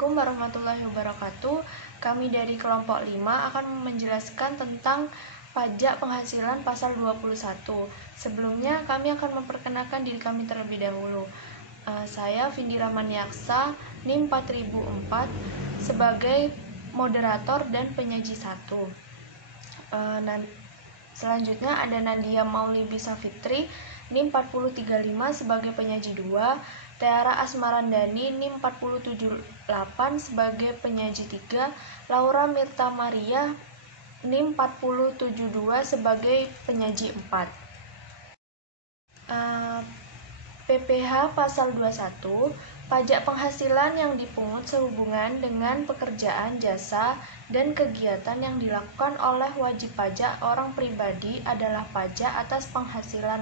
Assalamualaikum warahmatullahi wabarakatuh. Kami dari kelompok 5 akan menjelaskan tentang pajak penghasilan pasal 21. Sebelumnya kami akan memperkenalkan diri kami terlebih dahulu. Saya Vindi Rahmaniaksa, NIM 4004 sebagai moderator dan penyaji 1. Selanjutnya ada Nadia Maulibi Safitri, NIM 4035 sebagai penyaji 2, Tiara Asmarandani, NIM 4078 sebagai penyaji 3, Laura Mirta Maria, NIM 4072 sebagai penyaji 4. PPH Pasal 21, pajak penghasilan yang dipungut sehubungan dengan pekerjaan, jasa, dan kegiatan yang dilakukan oleh wajib pajak orang pribadi adalah pajak atas penghasilan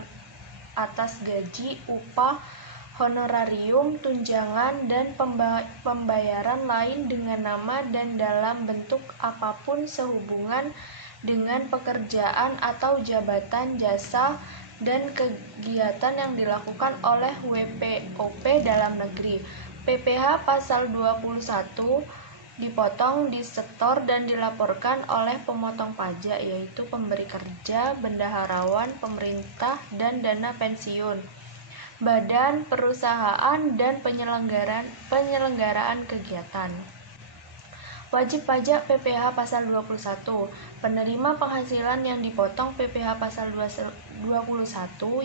atas gaji, upah, honorarium, tunjangan, dan pembayaran lain dengan nama dan dalam bentuk apapun sehubungan dengan pekerjaan atau jabatan, jasa, dan kegiatan yang dilakukan oleh WPOP dalam negeri. PPH Pasal 21 dipotong, disetor, dan dilaporkan oleh pemotong pajak, yaitu pemberi kerja, bendaharawan, pemerintah, dan dana pensiun, badan, perusahaan, dan penyelenggaraan kegiatan. Wajib pajak PPH Pasal 21. Penerima penghasilan yang dipotong PPH Pasal 21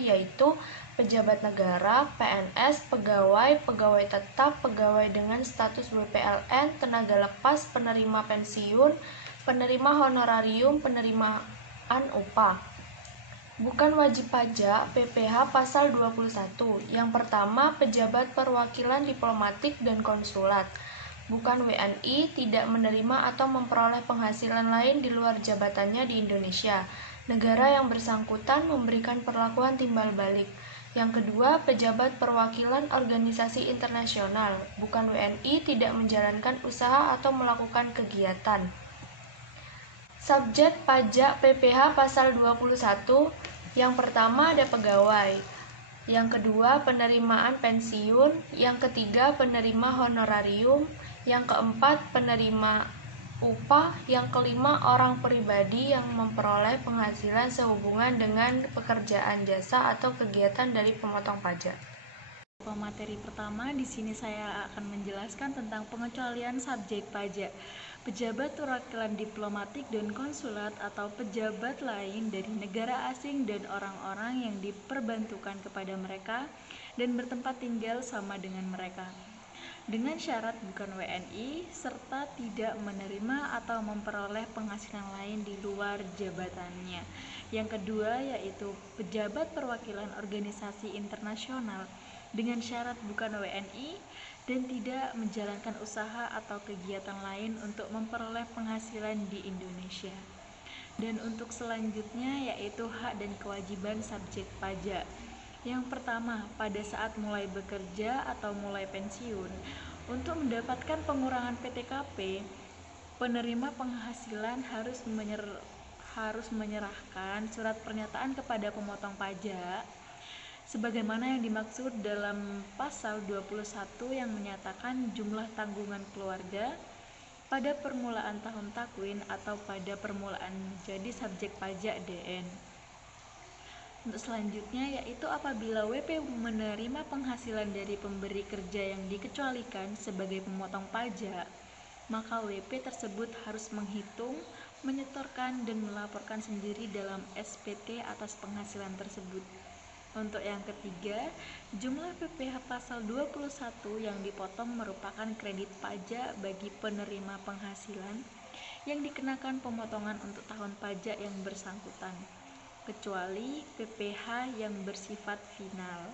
yaitu pejabat negara, PNS, pegawai, pegawai tetap, pegawai dengan status WPLN, tenaga lepas, penerima pensiun, penerima honorarium, penerimaan upah. Bukan wajib pajak PPH Pasal 21. Yang pertama, pejabat perwakilan diplomatik dan konsulat. Bukan WNI, tidak menerima atau memperoleh penghasilan lain di luar jabatannya di Indonesia. Negara yang bersangkutan memberikan perlakuan timbal balik. Yang kedua, pejabat perwakilan organisasi internasional. Bukan WNI, tidak menjalankan usaha atau melakukan kegiatan. Subjek pajak PPH Pasal 21. Yang pertama ada pegawai. Yang kedua, penerimaan pensiun. Yang ketiga, penerima honorarium. Yang keempat, penerima upah. Yang kelima, orang pribadi yang memperoleh penghasilan sehubungan dengan pekerjaan, jasa, atau kegiatan dari pemotong pajak. Materi pertama, di sini saya akan menjelaskan tentang pengecualian subjek pajak. Pejabat perwakilan diplomatik dan konsulat atau pejabat lain dari negara asing dan orang-orang yang diperbantukan kepada mereka dan bertempat tinggal sama dengan mereka, dengan syarat bukan WNI serta tidak menerima atau memperoleh penghasilan lain di luar jabatannya. Yang kedua yaitu pejabat perwakilan organisasi internasional dengan syarat bukan WNI dan tidak menjalankan usaha atau kegiatan lain untuk memperoleh penghasilan di Indonesia. Dan untuk selanjutnya yaitu hak dan kewajiban subjek pajak. Yang pertama, pada saat mulai bekerja atau mulai pensiun, untuk mendapatkan pengurangan PTKP, penerima penghasilan harus menyerahkan surat pernyataan kepada pemotong pajak sebagaimana yang dimaksud dalam pasal 21 yang menyatakan jumlah tanggungan keluarga pada permulaan tahun takwin atau pada permulaan jadi subjek pajak DN. Untuk selanjutnya yaitu apabila WP menerima penghasilan dari pemberi kerja yang dikecualikan sebagai pemotong pajak, maka WP tersebut harus menghitung, menyetorkan, dan melaporkan sendiri dalam SPT atas penghasilan tersebut. Untuk yang ketiga, jumlah PPH Pasal 21 yang dipotong merupakan kredit pajak bagi penerima penghasilan yang dikenakan pemotongan untuk tahun pajak yang bersangkutan, kecuali PPH yang bersifat final.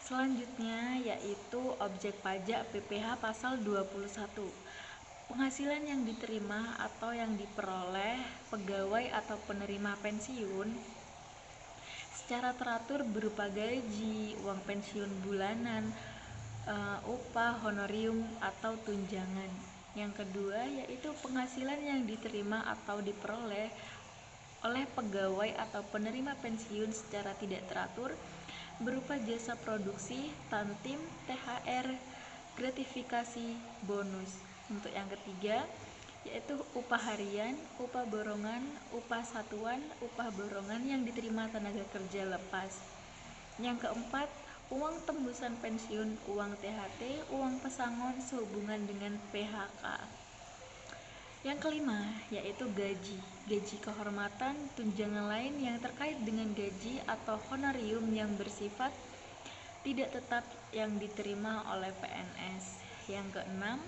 Selanjutnya yaitu objek pajak PPH Pasal 21. Penghasilan yang diterima atau yang diperoleh pegawai atau penerima pensiun secara teratur berupa gaji, uang pensiun bulanan, upah, honorium, atau tunjangan. Yang kedua yaitu penghasilan yang diterima atau diperoleh oleh pegawai atau penerima pensiun secara tidak teratur berupa jasa produksi, tantim, THR, gratifikasi bonus. Untuk yang ketiga yaitu upah harian, upah borongan, upah satuan, upah borongan yang diterima tenaga kerja lepas. Yang keempat, uang tembusan pensiun, uang THT, uang pesangon sehubungan dengan PHK. Yang kelima, yaitu gaji kehormatan, tunjangan lain yang terkait dengan gaji atau honorium yang bersifat tidak tetap yang diterima oleh PNS. Yang keenam,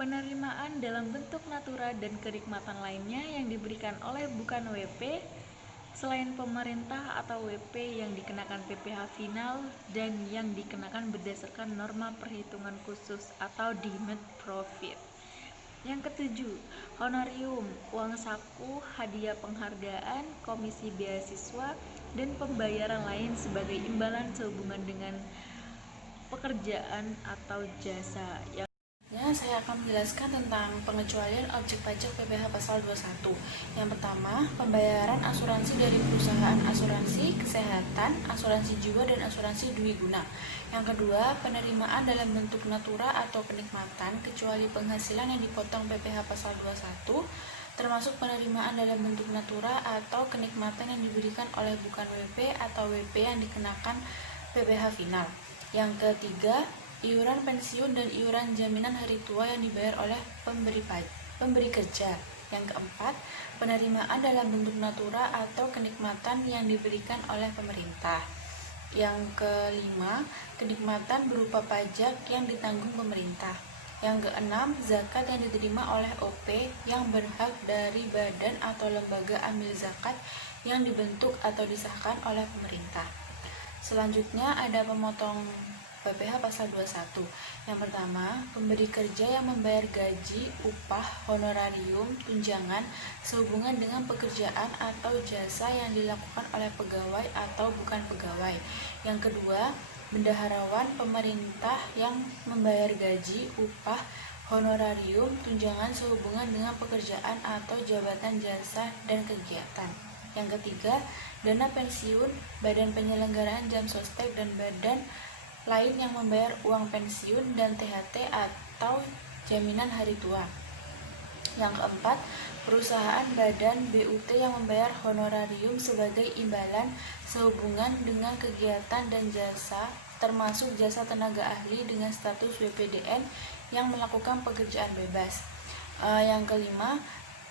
penerimaan dalam bentuk natura dan kenikmatan lainnya yang diberikan oleh bukan WP selain pemerintah atau WP yang dikenakan PPh final dan yang dikenakan berdasarkan norma perhitungan khusus atau deemed profit. Yang ketujuh, honorium, uang saku, hadiah penghargaan, komisi beasiswa, dan pembayaran lain sebagai imbalan sehubungan dengan pekerjaan atau jasa. Saya akan menjelaskan tentang pengecualian objek pajak PPh pasal 21. Yang pertama, pembayaran asuransi dari perusahaan asuransi kesehatan, asuransi jiwa, dan asuransi dwiguna. Yang kedua, penerimaan dalam bentuk natura atau kenikmatan kecuali penghasilan yang dipotong PPh pasal 21, termasuk penerimaan dalam bentuk natura atau kenikmatan yang diberikan oleh bukan WP atau WP yang dikenakan PPh final. Yang ketiga, iuran pensiun dan iuran jaminan hari tua yang dibayar oleh pemberi kerja. Yang keempat, penerimaan dalam bentuk natura atau kenikmatan yang diberikan oleh pemerintah. Yang kelima, kenikmatan berupa pajak yang ditanggung pemerintah. Yang keenam, zakat yang diterima oleh OP yang berhak dari badan atau lembaga amil zakat yang dibentuk atau disahkan oleh pemerintah. Selanjutnya ada pemotong PPh pasal 21. Yang pertama, pemberi kerja yang membayar gaji, upah, honorarium, tunjangan sehubungan dengan pekerjaan atau jasa yang dilakukan oleh pegawai atau bukan pegawai. Yang kedua, bendaharawan pemerintah yang membayar gaji, upah, honorarium, tunjangan sehubungan dengan pekerjaan atau jabatan jasa dan kegiatan. Yang ketiga, dana pensiun, badan penyelenggaraan jam sostek dan badan lain yang membayar uang pensiun dan THT atau jaminan hari tua. Yang keempat, perusahaan badan BUT yang membayar honorarium sebagai imbalan sehubungan dengan kegiatan dan jasa, termasuk jasa tenaga ahli dengan status WPDN yang melakukan pekerjaan bebas. Yang kelima,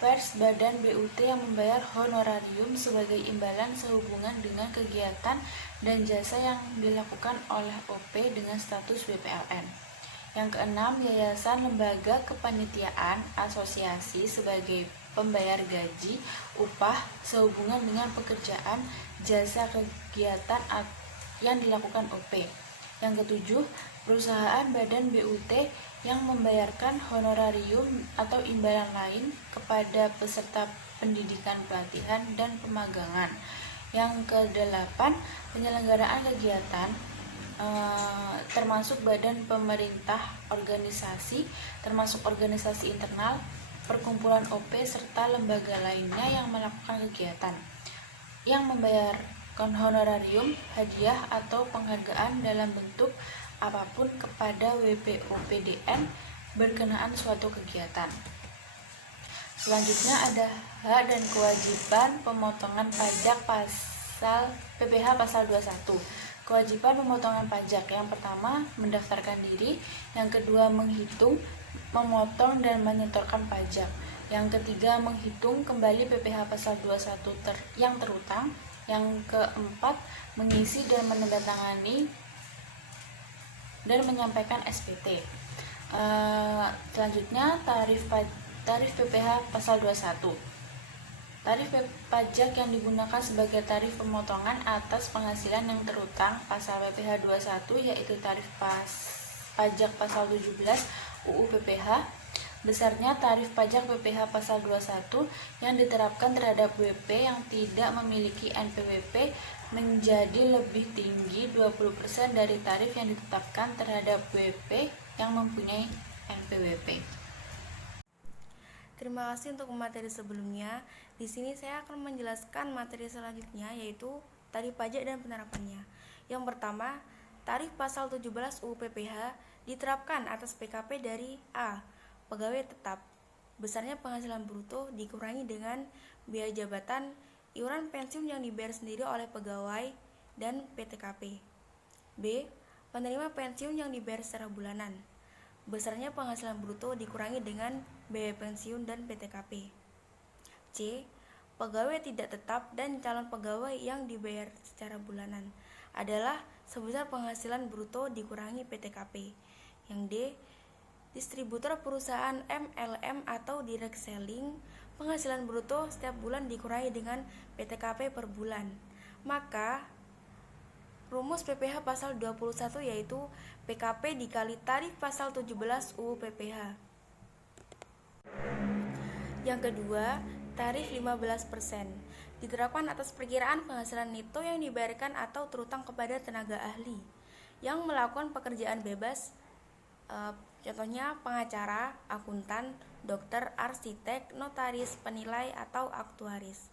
pers badan BUT yang membayar honorarium sebagai imbalan sehubungan dengan kegiatan dan jasa yang dilakukan oleh OP dengan status WPLN. Yang keenam, yayasan lembaga kepanitiaan asosiasi sebagai pembayar gaji, upah sehubungan dengan pekerjaan, jasa kegiatan yang dilakukan OP. Yang ketujuh, perusahaan badan BUT yang membayarkan honorarium atau imbalan lain kepada peserta pendidikan pelatihan dan pemagangan. Yang kedelapan, penyelenggaraan kegiatan termasuk badan pemerintah, organisasi, termasuk organisasi internal, perkumpulan OP, serta lembaga lainnya yang melakukan kegiatan yang membayarkan honorarium, hadiah, atau penghargaan dalam bentuk apapun kepada WPOPDN berkenaan suatu kegiatan. Selanjutnya ada hak dan kewajiban pemotongan pajak pasal PPh pasal 21. Kewajiban pemotongan pajak: yang pertama, mendaftarkan diri. Yang kedua, menghitung, memotong dan menyetorkan pajak. Yang ketiga, menghitung kembali PPh pasal 21 yang terutang. Yang keempat, mengisi dan menandatangani dan menyampaikan SPT. Selanjutnya, tarif PPh pasal 21. Tarif pajak yang digunakan sebagai tarif pemotongan atas penghasilan yang terutang pasal PPh 21 yaitu tarif pajak pasal 17 UU PPh. Besarnya tarif pajak PPh pasal 21 yang diterapkan terhadap WP yang tidak memiliki NPWP menjadi lebih tinggi 20% dari tarif yang ditetapkan terhadap WP yang mempunyai NPWP. Terima kasih untuk materi sebelumnya. Di sini saya akan menjelaskan materi selanjutnya, yaitu tarif pajak dan penerapannya. Yang pertama, tarif pasal 17 UU PPh diterapkan atas PKP dari A. Pegawai tetap. Besarnya penghasilan bruto dikurangi dengan biaya jabatan, iuran pensiun yang dibayar sendiri oleh pegawai dan PTKP. B. Penerima pensiun yang dibayar secara bulanan. Besarnya penghasilan bruto dikurangi dengan biaya pensiun dan PTKP. C. Pegawai tidak tetap dan calon pegawai yang dibayar secara bulanan adalah sebesar penghasilan bruto dikurangi PTKP. Yang D. Distributor perusahaan MLM atau direct selling, penghasilan bruto setiap bulan dikurangi dengan PTKP per bulan. Maka rumus PPh pasal 21 yaitu PKP dikali tarif pasal 17 UU PPh. Yang kedua, tarif 15% diterapkan atas perkiraan penghasilan neto yang dibayarkan atau terutang kepada tenaga ahli yang melakukan pekerjaan bebas, contohnya pengacara, akuntan, dokter, arsitek, notaris, penilai, atau aktuaris.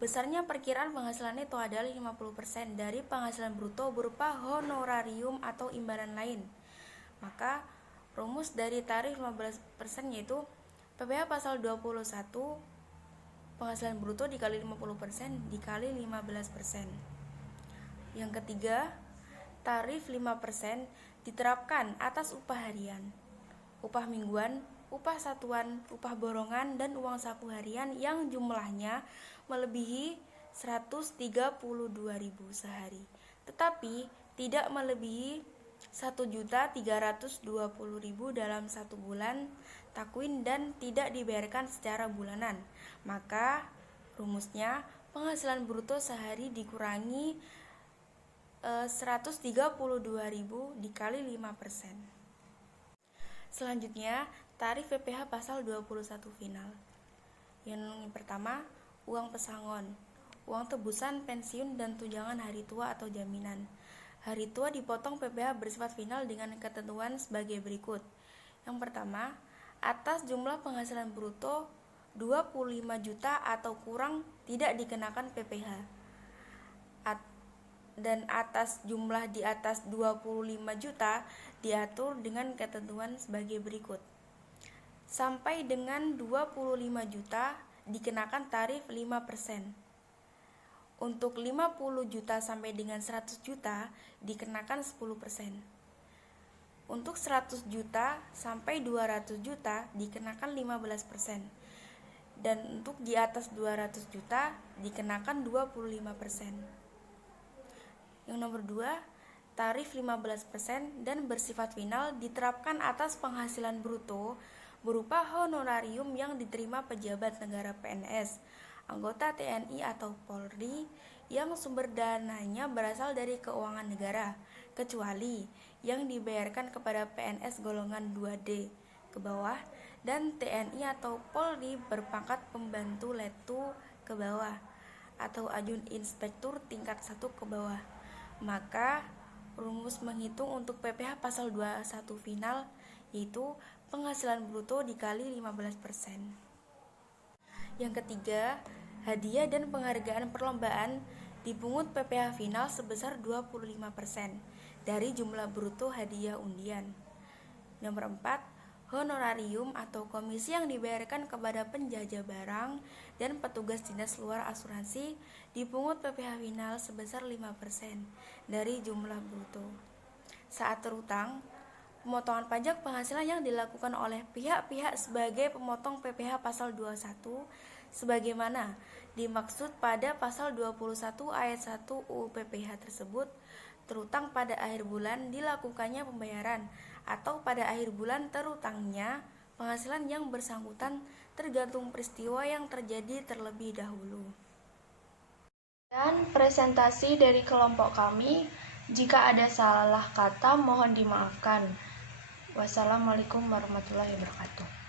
Besarnya perkiraan penghasilan neto adalah 50% dari penghasilan bruto berupa honorarium atau imbalan lain. Maka rumus dari tarif 15% yaitu PPh pasal 21 penghasilan bruto dikali 50% dikali 15%. Yang ketiga, tarif 5% diterapkan atas upah harian, upah mingguan, upah satuan, upah borongan, dan uang saku harian yang jumlahnya melebihi 132.000 sehari, tetapi tidak melebihi 1.320.000 dalam satu bulan takwin dan tidak dibayarkan secara bulanan. Maka rumusnya penghasilan bruto sehari dikurangi 132.000 dikali 5%. Selanjutnya, tarif PPh pasal 21 final. Yang pertama, uang pesangon, uang tebusan pensiun dan tunjangan hari tua atau jaminan. Hari tua dipotong PPh bersifat final dengan ketentuan sebagai berikut. Yang pertama, atas jumlah penghasilan bruto 25 juta atau kurang tidak dikenakan PPh. Dan atas jumlah di atas 25 juta diatur dengan ketentuan sebagai berikut. Sampai dengan 25 juta dikenakan tarif 5%. Untuk 50 juta sampai dengan 100 juta dikenakan 10%. Untuk 100 juta sampai 200 juta dikenakan 15%. Dan untuk di atas 200 juta dikenakan 25%. Yang nomor 2, tarif 15% dan bersifat final diterapkan atas penghasilan bruto berupa honorarium yang diterima pejabat negara PNS, anggota TNI atau Polri yang sumber dananya berasal dari keuangan negara, kecuali yang dibayarkan kepada PNS golongan 2D ke bawah dan TNI atau Polri berpangkat pembantu letu ke bawah atau ajun inspektur tingkat 1 ke bawah. Maka rumus menghitung untuk PPh pasal 21 final yaitu penghasilan bruto dikali 15%. Yang ketiga, hadiah dan penghargaan perlombaan dipungut PPh final sebesar 25% dari jumlah bruto hadiah undian. Nomor 4, honorarium atau komisi yang dibayarkan kepada penjajah barang dan petugas dinas luar asuransi dipungut PPh final sebesar 5% dari jumlah bruto. Saat terutang, pemotongan pajak penghasilan yang dilakukan oleh pihak-pihak sebagai pemotong PPh pasal 21 sebagaimana dimaksud pada pasal 21 ayat 1 UU PPh tersebut, terutang pada akhir bulan dilakukannya pembayaran atau pada akhir bulan terutangnya penghasilan yang bersangkutan tergantung peristiwa yang terjadi terlebih dahulu. Dan presentasi dari kelompok kami, jika ada salah kata mohon dimaafkan. Wassalamualaikum warahmatullahi wabarakatuh.